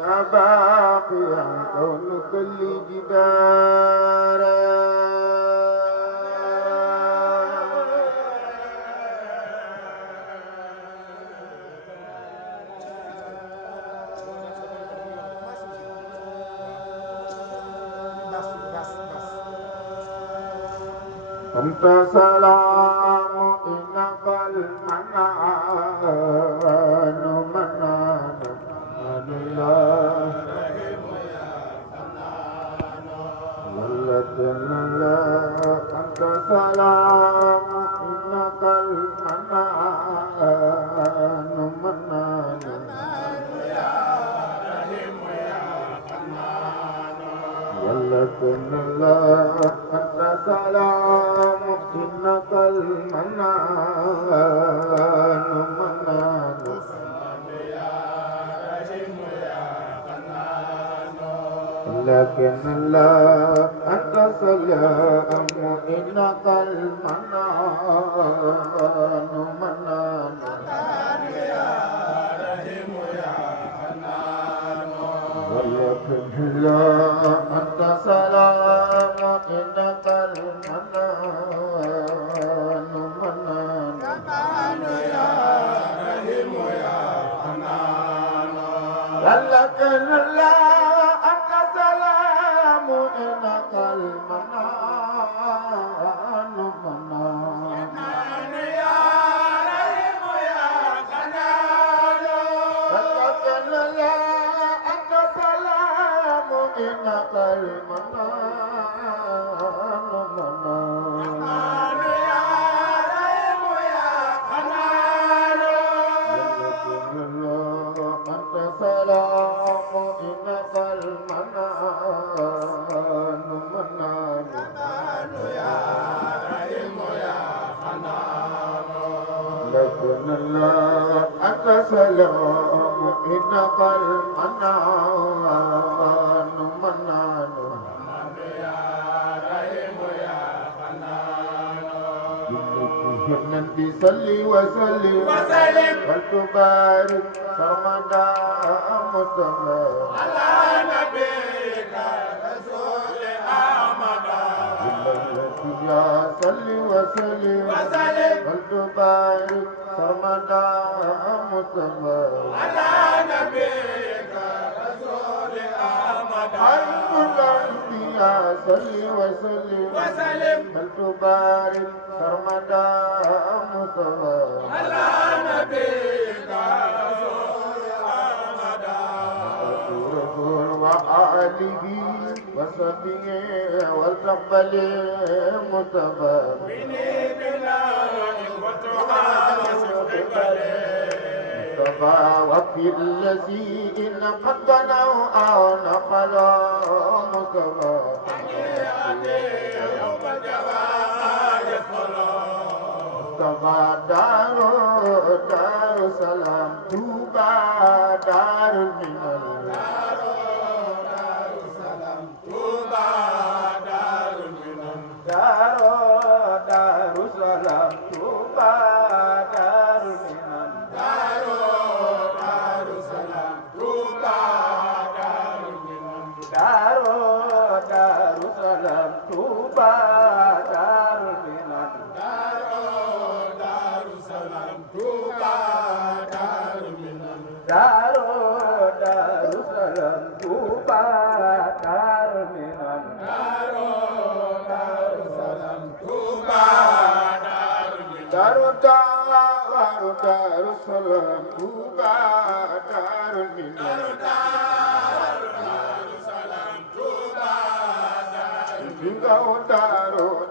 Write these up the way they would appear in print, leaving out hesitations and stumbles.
يا باقيا كونك لي جدارا أنت سلام إنك المنان منان من الله ولكن الله أنت سلام إنك المنان منان ولكن الله أنت سلام إنك المنان منان لكن الله أنت سلام إنك المنان منان ولكن الله أنت سلام إنك المنان منان لكن الله أنت سلام إنك المنان منان لكن الله أنت سلام إنك المنان منان لكن الله أنت سلام إنك المنان منان لكن الله أنت سلام إنك المنان منان النبي صلي وسلم وتبارك سرمدا مصطفى على نبيك رسول أحمد يا صلي وسلم وتبارك سرمدا مصطفى على نبيك رسول أحمد حيث الأنبياء صلي وسلم وتبارك سرمدا مصطفى على نبيك رسول أحمد رسول وآله وصحبه والقبل مصطفى بني بنا وتعالى مصطفى وفي الذي إن قد بنوا أو نقلا مصطفى يوم الجواب مصطفى دار سلام توبى دار المنن دار سلام توبى دار المنن دار سلام توبى دار المنن دار سلام توبى دار المنن دار سلام توبى دار المنن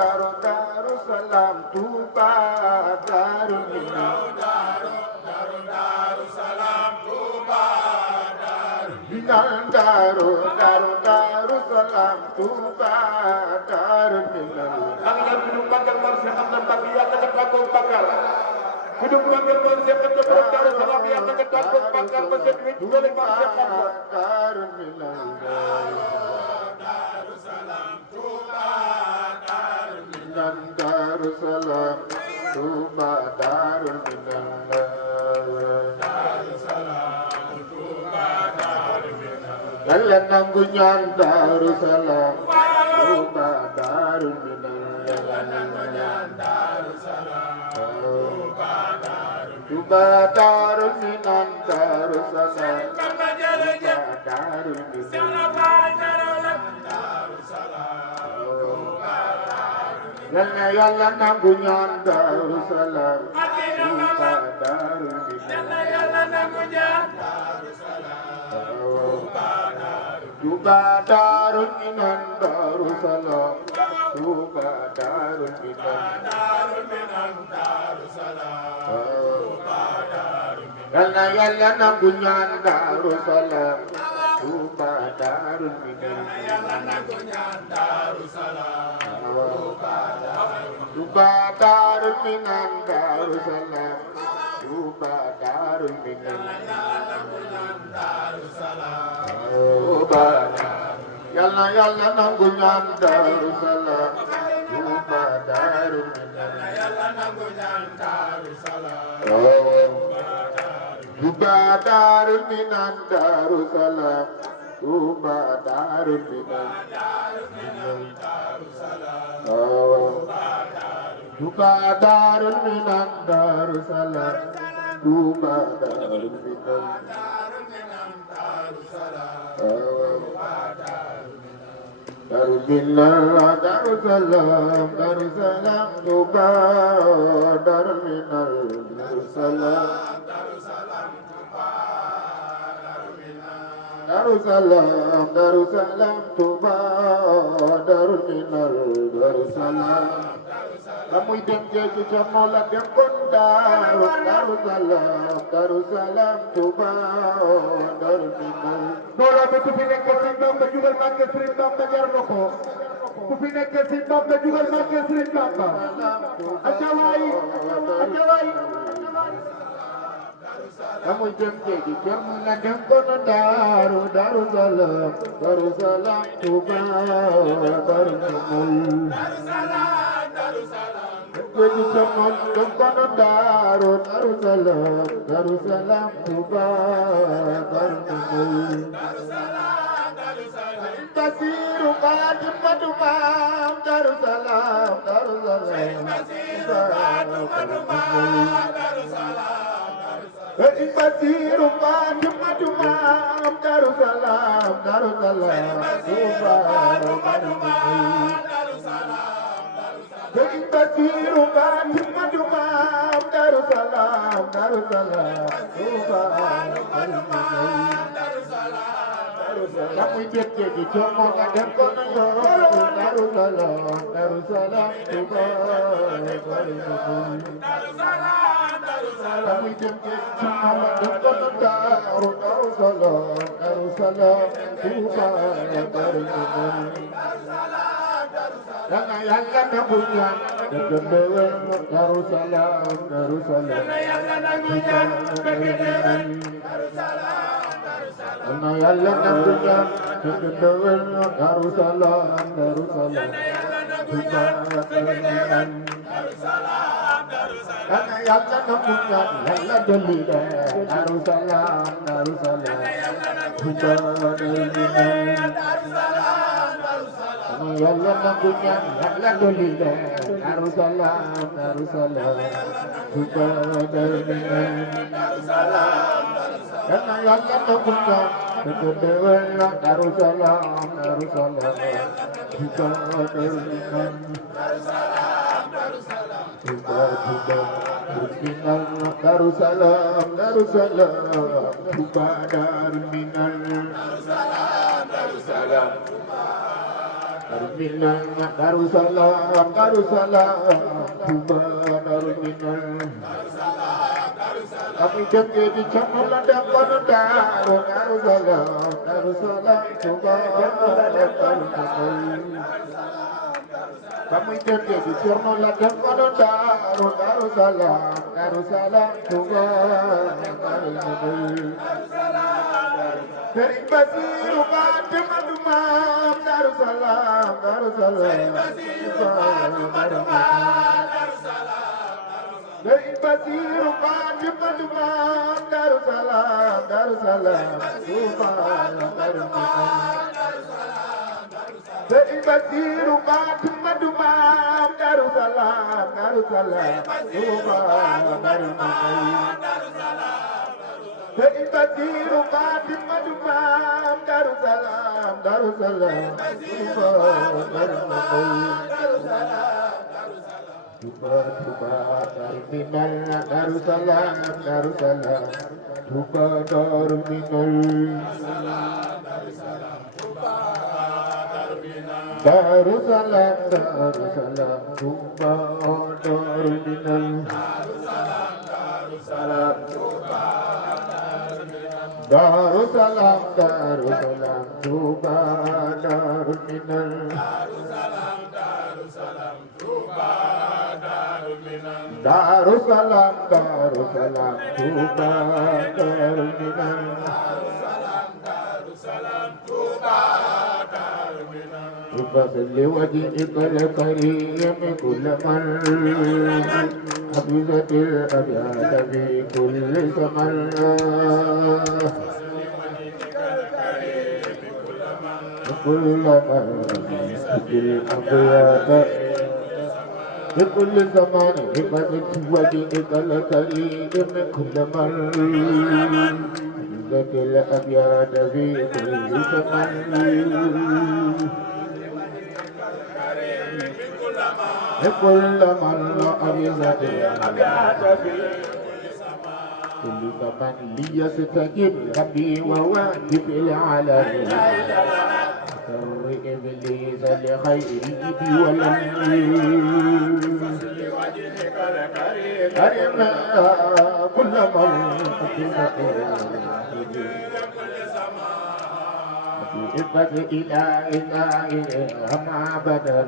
دار سلام توبى دار المنن دار سلام توبى دار المنن Kudu magal Mor Cheikh Anta Mbacke yàlla nga tàggoog bàkkaar kudu magal Mor Cheikh Anta borom Daaru Salaam yàlla nga tàggoog bàkkaar ba set wicc wala Mor Cheikh Anta دار المنن دار سلام توبى دار المنن Yàlla nangu ñaan Daaru Salaam Tuuba Daaru Minam Yàlla nangu ñaan Daaru Salaam Tuuba Daaru Minam Daaru Salaam Tuuba Daaru Minam Yàlla nangu ñaan Daaru Salaam Tuuba Daaru Tuuba Daaru Minam Daaru Salaam Tuuba Daaru Minam Yàlla nangu ñaan Daaru Salaam Tuuba Daaru Minam Tuuba Daaru Minam Daaru Salaam Tuuba Daaru Minam Yàlla nangu ñaan Daaru Salaam Tuuba Daaru Minam Tuuba Daaru Minam Daaru Salaam Tuuba Daaru Minam Tuuba Daaru Minam Daaru Salaam Tuuba Daaru Minam Daaru Minam Daaru Salaam Daaru Salaam Tuuba Daaru Minam Daaru Salaam Daaru Salaam Daaru Salaam Tuuba Daaru Minam Daaru Salaam ba muy dem géej ca Mawla dem kon Daaru Salaam Daaru Salaam Tuuba Daaru Minam mbooloo mi ku fi nekk Sëriñ Bamba jugal màggal Sëriñ Bamba jar na ko ku fi nekk Sëriñ Bamba jugal màggal Sëriñ Bamba ajawaay ba muy dem géej ca Mawla dem kon Daaru Salaam Daaru Salaam Tuuba Daaru Minam Jadi zaman depan Daaru Salaam Tuuba Daaru Minam Basiru Fatimatu Maam Daaru Salaam Basiru Fatimatu Maam Daaru Salaam Tuuba Daaru Minam Sëriñ Basiru Fatimatu Maam Daaru Salaam Tuuba la muy jëkke di coomo nga dem ko na yoon Daaru Salaam Tuuba la muy jëkke di coomo nga dem ko na Daaru Salaam Tuuba Yàlla nangu ñaan dëgg déwén Daaru Salaam Yàlla nangu ñaan dëgg déwén Yàlla nangu ñaan dëgg déwén Daaru Salaam Yàlla nangu ñaan Yàlla dolli leen Daaru Salaam Yàlla nangu ñaan Yàlla dolli leen Daaru Salaam Tuuba Daaru Minam Yàlla nangu ñaan dëgg déwén Daaru Salaam Tuuba Daaru Minam Tuuba Daaru Salaam Tuuba Daaru Minam Daaru Minam Daaru Salaam Tuuba Daaru Minam kami jengke di Jamal dem ko Daaru Salaam Tuuba Daaru Minam kami jengke di Jamal dem ko Daaru Salaam Tuuba Daaru Minam Sëriñ Basiru Fatimatu Maam Daaru Salaam Sëriñ Basiru Fatima Maam Daru Salaam Daru Salaam Touba Daru Minam Sëriñ Basiru Fatima Maam Daru Salaam Daru Salaam Touba Daru Minam Sëriñ Basiru Fatima Maam Daru Salaam Daru Salaam Touba Daru Minam Touba Touba Darou Minam Darou Salam Darou Salam Touba Darou Minam Darou Salam Darou Salam Touba Darou Minam Darou Salam Darou Salam Touba Darou Minam Daru Salam Touba Darul Minam بفضل وجهك الكريم كل من حفظت الأبيات في كل زمن كل من حفظت الأبيات بكل زمان بفضل وجهك الكريم كل من حفظت الأبيات في كل زمان بكل من حفظت الأبيات في كل زمان ليستجب ربي وواجب العالمين شر إبليس لخيره ولم كرم كل من إفت إلى وما بدل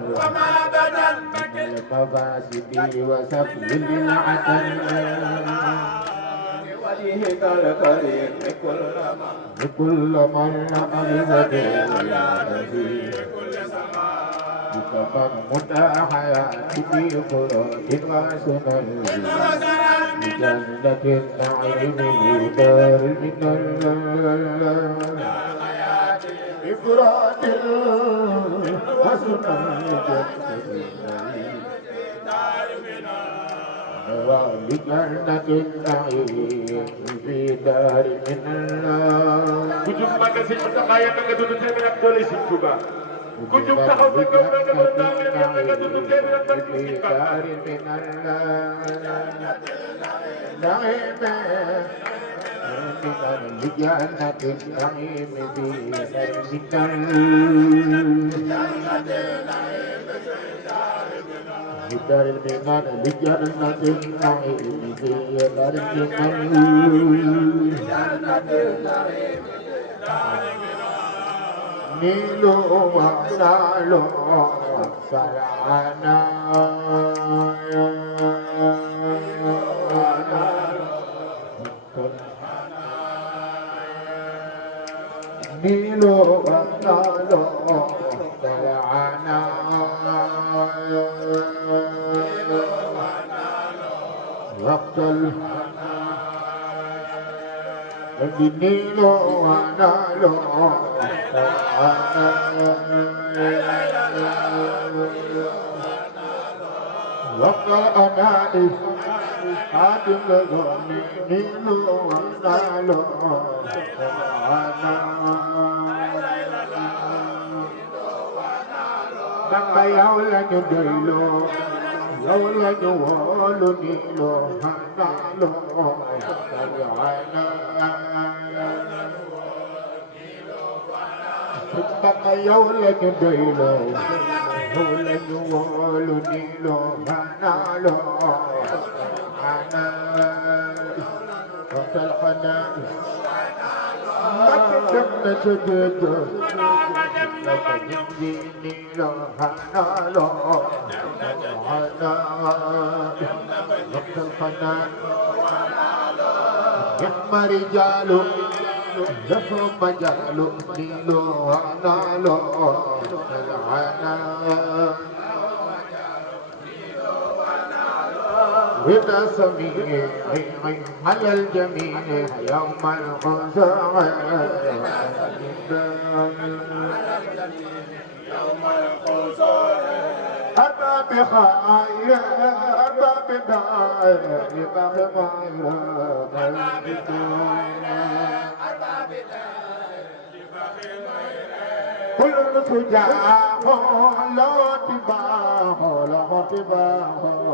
من المفاسد وسفل للعتن وجهك الكريم بكل من أرزق بكفر متاح حياتي في قرآن وسنن بجنة النعيم بدار من إفراد وسنن بجنة النعيم في دار من الله كجوب ما كسي متخايا nga dundu témé ak doli Sëriñ Tuuba كجوب taxaw ba gëm nga do tawé nga dundu témé ak barki Sëriñ دار من الله بجنة النعيم في دار من دار المنان بجنة النعيم في دار المنان نيلو ونالو سرعنا نيلو ونالو سرعنا وقت النيلو ونالو وقت الأنال حاتم لغني نيلو ونالو Bamba yow lañu doylo yow lañu wóolu niilo xanaalo Bamba yow lañu doylo yow lañu wóolu niilo xanaalo waxtal xanaa Mbàkke dem na ca géej laka jindi niilo xanaalo waxtal xanaa mari jaalu dafa ma jaalu niilo xanaalo رضا سميع على الجميع يوم القصر أرباب خير أرباب دائر كل سجاه لا تباه لا تباه